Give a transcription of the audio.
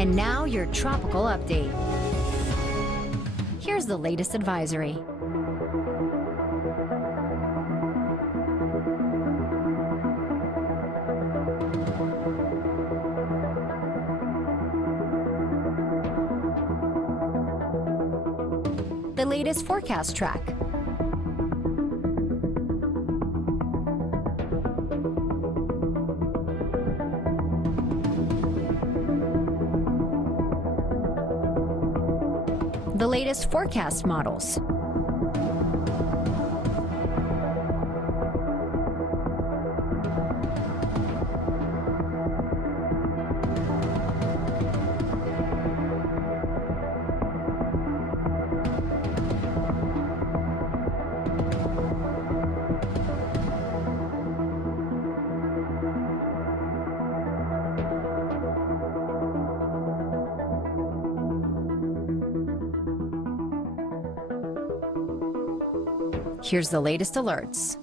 And now your tropical update. Here's the latest advisory. The latest forecast track. The latest forecast models. Here's the latest alerts.